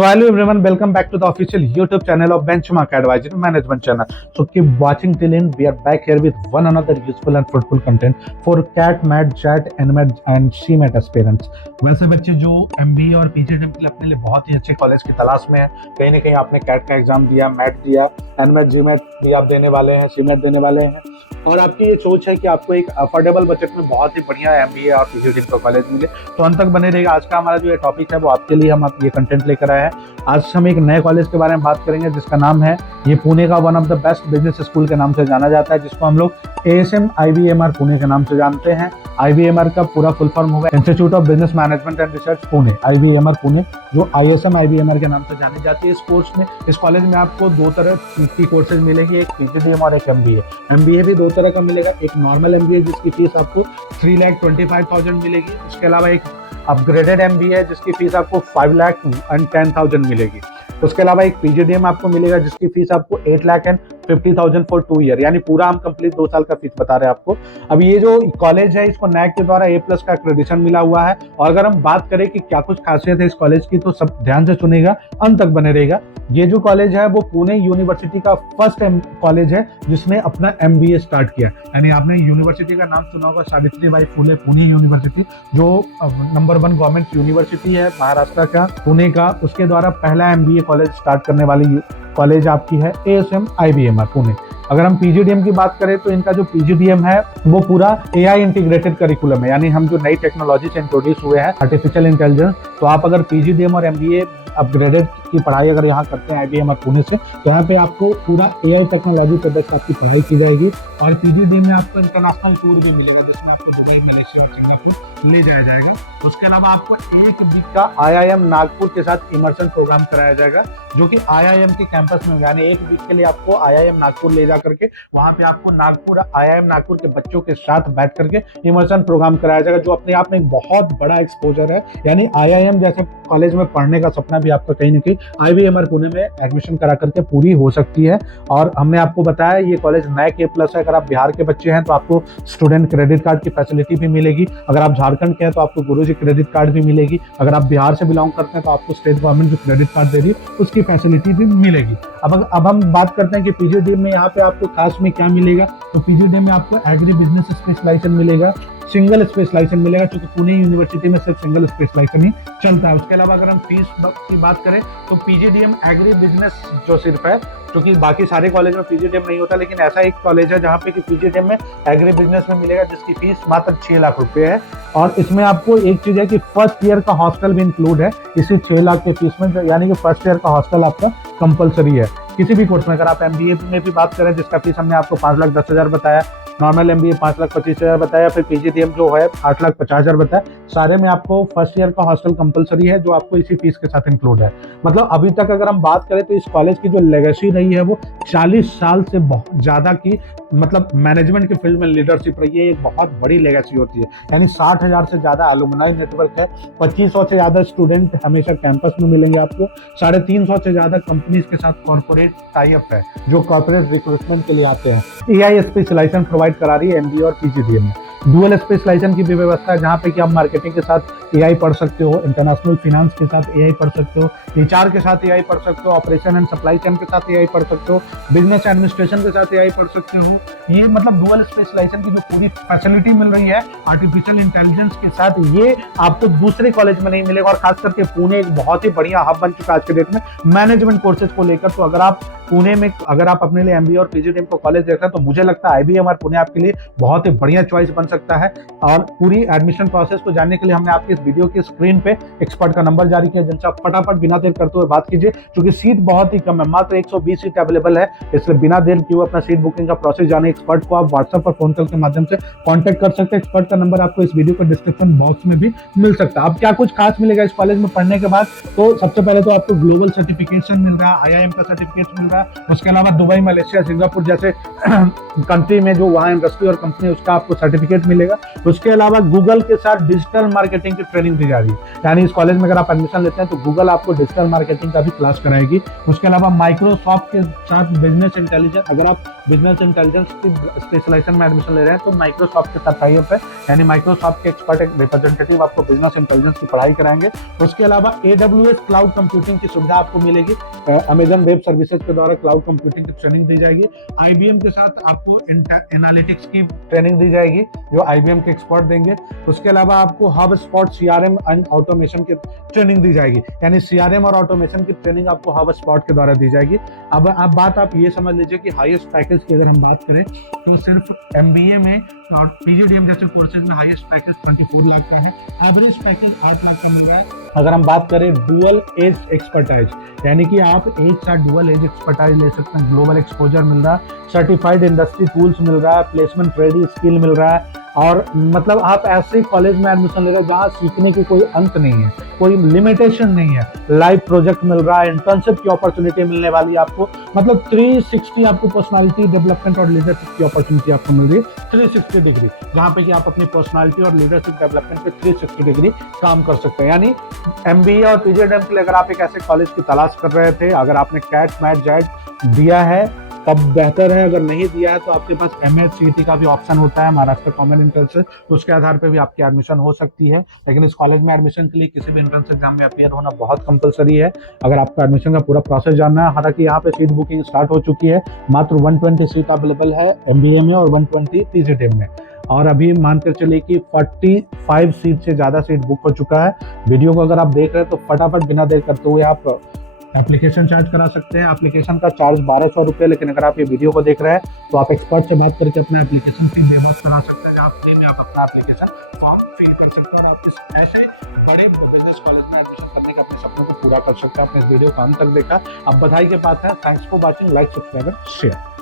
So hello everyone, welcome back to the official YouTube channel of Benchmark Advisory Management channel. So keep watching till end. We are back here with one another useful and fruitful content for CAT, MAT, JAT, NMAT and CMAT aspirants. वैसे बच्चे जो MBA और PGDM के लिए अपने लिए बहुत ही अच्छे कॉलेज की तलाश में है, कहीं ना कहीं आपने CAT का एग्जाम दिया, MAT दिया, NMAT, GMAT भी आप देने वाले हैं, CMAT देने वाले हैं और आपकी ये सोच है कि आपको एक अफोर्डेबल बजट में बहुत ही बढ़िया MBA और PGDM का कॉलेज मिले, तो अंत तक बने रहेगा। आज का हमारा जो ये टॉपिक है वो आपके लिए हम ये कंटेंट लेकर आए हैं। आज हम एक नए कॉलेज के बारे में बात करेंगे जिसका नाम है, ये पुणे का one of the best business school के नाम से जाना जाता है, जिसको हम लोग ASM IBMR पुणे के नाम से जानते हैं। IBMR का पूरा फुल फॉर्म होगा institute of business management and research Pune, IBMR Pune, जो ISM IBMR के नाम से जानी जाती है। इस कोर्स में, इस कॉलेज में आपको दो तरह की कोर्सेज मिलेगी, एक PGDM और एक MBA। MBA भी दो तरह का मिलेगा, एक नॉर्मल MBA जिसकी फीस आपको 3,25,000 मिलेगी, उसके अलावा एक अपग्रेडेड MBA है जिसकी फीस आपको 5,10,000 मिलेगी। उसके अलावा एक PGDM आपको मिलेगा जिसकी फीस आपको 8,50,000 फॉर 2 ईयर, यानी पूरा हम कंप्लीट 2 साल का फीस बता रहे हैं आपको। अब ये जो कॉलेज है इसको NAC के द्वारा A+ का एक्रेडिटेशन मिला हुआ है। और अगर हम बात करें कि क्या कुछ खासियत है इस कॉलेज की, तो सब ध्यान से सुनेगा, अंत तक बने रहेगा। ये जो कॉलेज है वो पुणे यूनिवर्सिटी का फर्स्ट कॉलेज है जिसने अपना MBA स्टार्ट किया, यानी आपने यूनिवर्सिटी का नाम सुना होगा, सावित्रीबाई फुले पुणे यूनिवर्सिटी, जो नंबर 1 गवर्नमेंट यूनिवर्सिटी है महाराष्ट्र का, पुणे का, उसके द्वारा पहला MBA कॉलेज स्टार्ट करने वाली कॉलेज आपकी है ASM IBMR पुणे। अगर हम PGDM की बात करें तो इनका जो PGDM है वो पूरा AI इंटीग्रेटेड करिकुलम है, यानी हम जो नई टेक्नोलॉजी से इंट्रोड्यूस हुए हैं आर्टिफिशियल इंटेलिजेंस, तो आप अगर PGDM और MBA अपग्रेडेड की पढ़ाई अगर यहाँ करते हैं IBMR पुणे से, तो यहाँ पे आपको पूरा AI टेक्नोलॉजी पे बेस्ड आपकी पढ़ाई की जाएगी। और PGDM में आपको इंटरनेशनल टूर भी मिलेगा जिसमें आपको दुबई, मलेशिया और सिंगापुर ले जाया जाएगा। उसके अलावा आपको 1 वीक का IIM नागपुर के साथ इमर्शन प्रोग्राम कराया जाएगा, जो कि IIM के कैंपस में, यानी 1 वीक के लिए आपको IIM नागपुर ले जा करके वहां पे आपको IIM नागपुर के बच्चों के साथ बैठ करके इमर्शन प्रोग्राम कराया जाएगा, जो अपने आप में एक बहुत बड़ा एक्सपोजर है। यानी IIM जैसे कॉलेज में पढ़ने का सपना भी आपका कहीं ना कहीं IBMR पुणे में एडमिशन करा करके पूरी हो सकती है। और हमने आपको बताया ये कॉलेज NAC A+ है। अगर आप बिहार के बच्चे हैं तो आपको स्टूडेंट क्रेडिट कार्ड की फैसिलिटी भी मिलेगी, अगर आप झारखंड के हैं तो आपको गुरुजी क्रेडिट कार्ड भी मिलेगी, अगर आप बिहार से बिलोंग करते हैं तो आपको स्टेट गवर्नमेंट जो क्रेडिट कार्ड दे रही है उसकी फैसिलिटी भी मिलेगी। अब हम बात करते हैं कि PGDM में यहाँ पे आपको खास में क्या मिलेगा, तो PGDM में आपको एग्री बिजनेस स्पेशलाइजेशन मिलेगा, सिंगल स्पेशलाइजेशन मिलेगा, क्योंकि पुणे यूनिवर्सिटी में सिर्फ सिंगल स्पेशलाइजेशन ही चलता है। उसके अलावा अगर हम फीस की बात करें तो PGDM एग्री बिजनेस जो सिर्फ है, क्योंकि बाकी सारे कॉलेज में PGDM नहीं होता, लेकिन ऐसा एक कॉलेज है जहाँ पे कि PGDM में एग्री बिजनेस में मिलेगा, जिसकी फीस मात्र 6 लाख रुपए है। और इसमें आपको एक चीज है कि फर्स्ट ईयर का हॉस्टल भी इंक्लूड है इसी 6 लाख के फीस में, यानी कि फर्स्ट ईयर का हॉस्टल आपका कंपलसरी है किसी भी कोर्स में। अगर आप MBA में भी बात करें जिसका फीस हमने आपको 5,10,000 बताया, नॉर्मल MBA 5,25,000 बताया, फिर PGDM जो है 8,50,000 बताया, सारे में आपको फर्स्ट ईयर का हॉस्टल कंपलसरी है, जो आपको इसी फीस के साथ इंक्लूड है। मतलब अभी तक अगर हम बात करें तो इस कॉलेज की जो लेगेसी रही है वो 40 साल से बहुत ज्यादा की, मतलब मैनेजमेंट के फील्ड में लीडरशिप रही है, एक बहुत बड़ी लेगेसी होती है। यानी 60,000 से ज्यादा अलुमनाई नेटवर्क है, 2500 से ज्यादा स्टूडेंट हमेशा कैंपस में मिलेंगे आपको, 350 से ज्यादा कंपनीज के साथ कॉर्पोरेट टाई अप है जो कॉर्पोरेट रिक्रूटमेंट के लिए आते हैं। AI स्पेशलाइजेशन प्रोवाइड करा रही है MBA और PGDM में। डुअल स्पेशलाइजेशन की भी व्यवस्था है, जहाँ पे कि आप मार्केटिंग के साथ AI पढ़ सकते हो, इंटरनेशनल फिनेंस के साथ AI पढ़ सकते हो, HR के साथ AI पढ़ सकते हो, ऑपरेशन एंड सप्लाई चेन के साथ AI पढ़ सकते हो, बिजनेस एडमिनिस्ट्रेशन के साथ AI पढ़ सकते हो। ये मतलब डुअल स्पेशलाइजेशन की जो पूरी फैसिलिटी मिल रही है आर्टिफिशियल इंटेलिजेंस के साथ, ये आपको दूसरे कॉलेज में नहीं मिलेगा। और खास करके पुणे एक बहुत ही बढ़िया हब बन चुका है आज के डेट में मैनेजमेंट कोर्सेज को लेकर। तो अगर आप पुणे में, अगर आप अपने लिए MBA और PGDM को कॉलेज देख रहे हैं तो मुझे लगता है IBMR पुणे आपके लिए बहुत ही बढ़िया चॉइस बन सकता है। और पूरी एडमिशन प्रोसेस को जानने के लिए हमने आपकी इस वीडियो की स्क्रीन पे एक्सपर्ट का नंबर जारी किया, जिनसे आप फटाफट बिना देर करते हुए बात कीजिए, क्योंकि सीट बहुत ही कम है, मात्र 120 सीट अवेलेबल है। इसलिए बिना देर किए हुए अपना सीट बुकिंग का प्रोसेस जाने, एक्सपर्ट को आप व्हाट्सएप पर फोन कॉल के माध्यम से कॉन्टैक्ट कर सकते हैं। एक्सपर्ट का नंबर आपको इस वीडियो के डिस्क्रिप्शन बॉक्स में भी मिल सकता है। अब क्या कुछ खास मिलेगा इस कॉलेज में पढ़ने के बाद, तो सबसे पहले तो आपको ग्लोबल सर्टिफिकेशन मिल रहा है, IIM का सर्टिफिकेट मिल रहा है। उसके अलावा दुबई, मलेशिया, सिंगापुर जैसे कंट्री में जो वहाँ इंडस्ट्री और कंपनी उसका आपको सर्टिफिकेट सर्टिफिकेट मिलेगा। उसके अलावा गूगल के साथ डिजिटल मार्केटिंग की ट्रेनिंग दी जा रही है, यानी इस कॉलेज में अगर आप एडमिशन लेते हैं तो गूगल आपको डिजिटल मार्केटिंग का भी क्लास कराएगी। उसके अलावा माइक्रोसॉफ्ट के साथ बिजनेस इंटेलिजेंस, अगर आप बिजनेस इंटेलिजेंस की स्पेशलाइजेशन में एडमिशन ले रहे हैं तो माइक्रोसॉफ्ट के साथ टाई अप है, यानी माइक्रोसॉफ्ट के एक्सपर्ट रिप्रेजेंटेटिव आपको बिजनेस इंटेलिजेंस की पढ़ाई कराएंगे। उसके अलावा AWS क्लाउड कंप्यूटिंग की सुविधा आपको मिलेगी, अमेजन वेब सर्विसेज के द्वारा क्लाउड कंप्यूटिंग की ट्रेनिंग दी जाएगी। IBM के साथ आपको एनालिटिक्स की ट्रेनिंग दी जाएगी जो IBM के एक्सपर्ट देंगे। उसके अलावा आपको hub spot CRM and automation की ट्रेनिंग दी जाएगी, यानी CRM और ऑटोमेशन की ट्रेनिंग आपको हब स्पॉट के द्वारा दी जाएगी। अब बात आप ये समझ लीजिए कि हाईएस्ट पैकेज की अगर हम बात करें तो सिर्फ MBA में और PGDM जैसे कोर्सेज में हाईएस्ट पैकेज 34 लाख का है, एवरेज पैकेज 8 लाख का मिल रहा है। अगर हम बात करें डुअल एज एक्सपर्टाइज, यानी कि आप एक साथ डुअल एज एक्सपर्टाइज ले सकते हैं, ग्लोबल एक्सपोजर मिल रहा है, सर्टिफाइड इंडस्ट्री टूल्स मिल रहा है, प्लेसमेंट रेडी स्किल मिल रहा है, और मतलब आप ऐसे कॉलेज में एडमिशन ले रहे हो जहाँ सीखने की कोई अंत नहीं है, कोई लिमिटेशन नहीं है, लाइव प्रोजेक्ट मिल रहा है, इंटर्नशिप की अपॉर्चुनिटी मिलने वाली है आपको, मतलब 360 आपको पर्सनालिटी डेवलपमेंट और लीडरशिप की अपॉर्चुनिटी आपको मिल रही है 360 डिग्री, जहाँ पे कि आप अपनी पर्सनालिटी और लीडरशिप डेवलपमेंट पे 360 डिग्री काम कर सकते हैं। यानी MBA और PGDM के लिए अगर आप एक ऐसे कॉलेज की तलाश कर रहे थे, अगर आपने कैट मैट जेट दिया है तब बेहतर है, अगर नहीं दिया है तो आपके पास MHCET का भी ऑप्शन होता है, महाराष्ट्र कॉमन एंट्रेंस से, उसके आधार पे भी आपकी एडमिशन हो सकती है। लेकिन इस कॉलेज में एडमिशन के लिए किसी भी एंट्रेंस एग्जाम में अपीयर होना बहुत कंपलसरी है। अगर आपका एडमिशन का पूरा प्रोसेस जानना है, हालांकि यहाँ पे सीट बुकिंग स्टार्ट हो चुकी है, मात्र 120 सीट अवेलेबल है MBA में और 120 PGDM में, और अभी मानकर चलिए कि 45 सीट से ज़्यादा सीट बुक हो चुका है। वीडियो को अगर आप देख रहे हैं तो फटाफट बिना देर करते हुए आप एप्लीकेशन चार्ज करा सकते हैं। एप्लीकेशन का चार्ज 1200 रुपये, लेकिन अगर आप ये वीडियो को देख रहे हैं तो आप एक्सपर्ट से बात करके अपना एप्लीकेशन फी वेव करा सकते हैं, जहाँ फ्री में आप अपना एप्लीकेशन फॉर्म फिल कर सकते हैं और आप ऐसे बड़े बिजनेस कॉलेज में एडमिशन करने का अपने सपनों को पूरा कर सकते हैं। आपने इस वीडियो को अंत तक देखा, अब बधाई की बात है। Thanks for watching, like subscribe share.